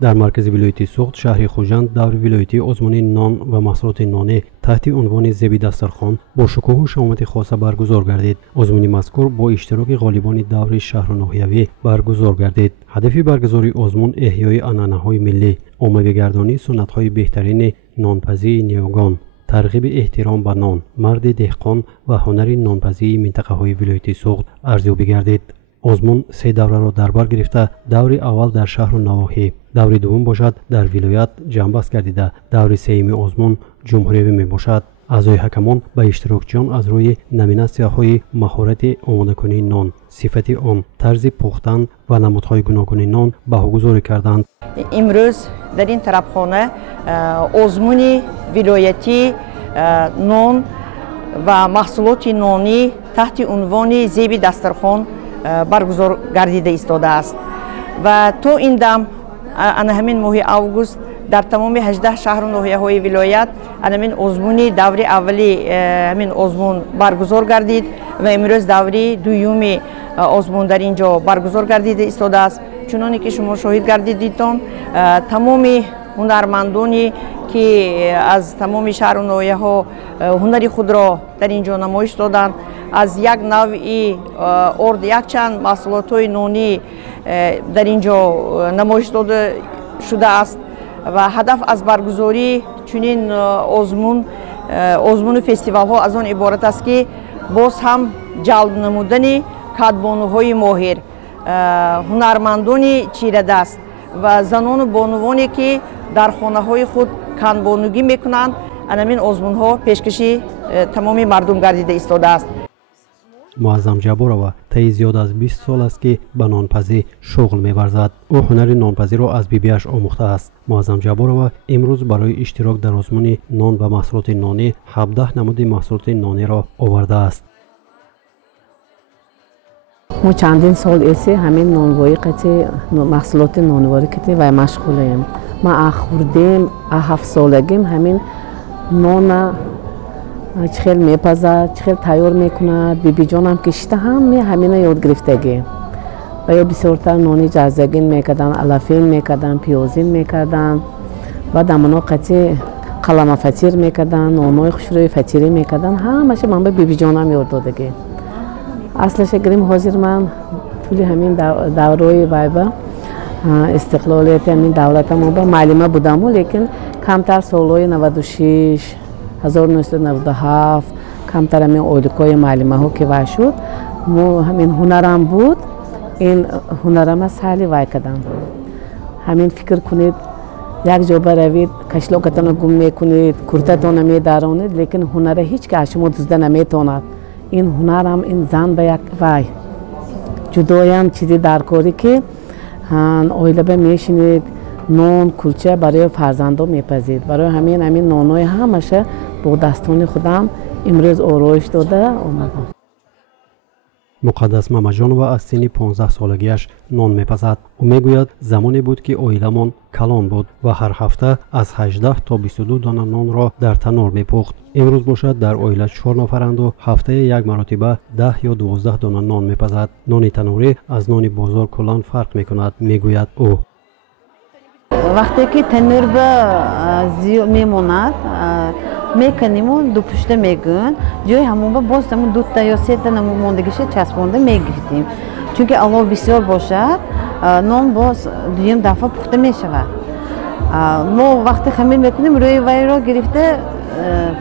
در مرکز ولایتی سوخت شهر خوجند دور ولایتی آزمون نان و محصولات نانی تحت عنوان زیبی دسترخوان با شکوه و شامت خاصه برگزار گردید. آزمون مذکور با اشتراک غالیبان دور شهر ناحیوی برگزار گردید. هدف برگزاری آزمون احیای عنعنه‌های ملی، عمومی گردانی سنت‌های بهترین نانپزی نیوگان، ترغیب احترام به نان، مرد دهقان و هنر نانپزی منطقه‌های ولایتی سوخت ارزیابی گردید. آزمون سه دوره را در بر گرفته دور اول در شهر و نواحی، دور دوم باشد در ولایت جنبست گردیده، دور سوم آزمون جمهوری می باشد. اعضای حکمان به اشتراکچیان از روی نامیناسی‌های مهارت آماده کنی نان، صفت آن، طرز پختن و نمودهای گوناگون نان بهاگذاری کردند. امروز در این طرفخانه آزمون ولایتی نان و محصولات نانی تحت عنوان زیبی دسترخوان برگزار گردیده ایستاده است و تا این دم همین ماه اوگوست در تمام 18 شهر و ناحیه‌های ولایت همین آزمون دوره اولی همین آزمون برگزار گردید و امروز دوره دومی آزمون در اینجا برگزار گردیده ایستاده است. چنانکه که شما شاهد گردیدید تمام هنرمندانی که از تمام شهر و ناحیه‌ها هنری خود را در اینجا نمایش دادند، از یک نوعی ارد یک چند محصولات نانی در اینجا نمایش داده شده است و هدف از برگزاری چنین آزمون فستیوال ها از آن عبارت است که باز هم جلب نمودن کدبانوهای ماهر، هنرمندان چیره دست و زنان و بانوانی که در خانه های خود کنبانوگی میکنند، همین آزمون ها پیشکشی تمامی مردم گردیده ایستاده است. معظم جبارова طی زیاد از 20 سال است که به نانپزی شغل می‌ورزد. او هنر نانپزی را از بیبیش آموخته است. معظم جبارova امروز برای اشتراک در آزمون نان و محصولات نانی 17 نمود محصولات نانی را آورده است. ما چندین سال است همین نانوایی قطع محصولات نانواری کتی و مشغولیم. ما خوردیم 7 سالگیم همین نان چخیل میپزد، چخیل تیار میکند، بیبی جانم کشته هم همین یاد گرفتگی و یا بسیارتر نانی جزگین میکردن، علافین میکردن، پیازین میکردن و دمانا قطع قلم فطیر میکردن، نانای خوشروی فطیری میکردن، همش من به بیبی جانم یاد دادگی. اصلش گریم حاضر من طول همین دورای وایبا استقلالیت همین دولت ما با معلمه بودم، لیکن کمتر سالهای 96 1997 کمتر همین اولکای معلمه ها که وای شد، همین هنرم بود، این هنرم از حالی وای کردم. همین فکر کنید یک جا بروید کشلاکتان گم میکنید، کرتتان میدارانید، لیکن هنر هیچ که شما دزده نمیتواند. این هنرم این زن به یک وای جدایم چیزی درکاری که آیله به میشینید نان کلچه برای فرزندان میپزید. برای همین نانای همشه با دستان خودم امروز آرایش داده آمدم. مقدس ماماجانова از سن 15 سالگیش نان میپزد. او میگوید زمانی بود که عائله‌مان کلان بود و هر هفته از 18 تا 22 دانه نان را در تنور میپخت. امروز باشد در عائله 4 نفرند و هفته یک مرتبه 10 یا 12 دانه نان میپزد. نان تنوری از نان بازار کلان فرق میکند، میگوید او. وقتی که تنور به میموند میکنیم و دو پشته میگن جای همون با باز همون 2 تا یا 3 تا نموندگیشه چسبونده میگیریم، چون که علاوه بسیار باشد نان باز دویم دفعه پخته میشود. ما وقتی خمیر میکنیم روی وی را گرفته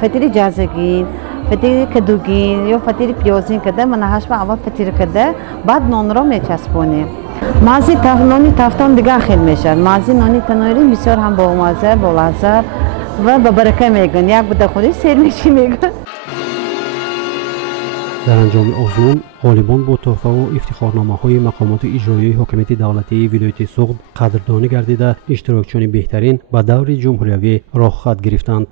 فطیر جزگین، فطیر کدوگین یا فطیر پیازین کده من هشت اول فطیر کده بعد نان را میچسبونیم. مازی نانی تفتان دیگه خیلی میشد. مازی نانی تنوری بسیار هم با مزه با لذت و با برکت میگن، یک بوده خودی سیر میشی میگن. در انجام آزمون غالبان با تحفه و افتخارنامه‌های مقامات اجرایی حاکمیت دولتی ولایت سوخت قدردانی گردیده اشتراکچیان بهترین به دور جمهوری راه خط گرفتند.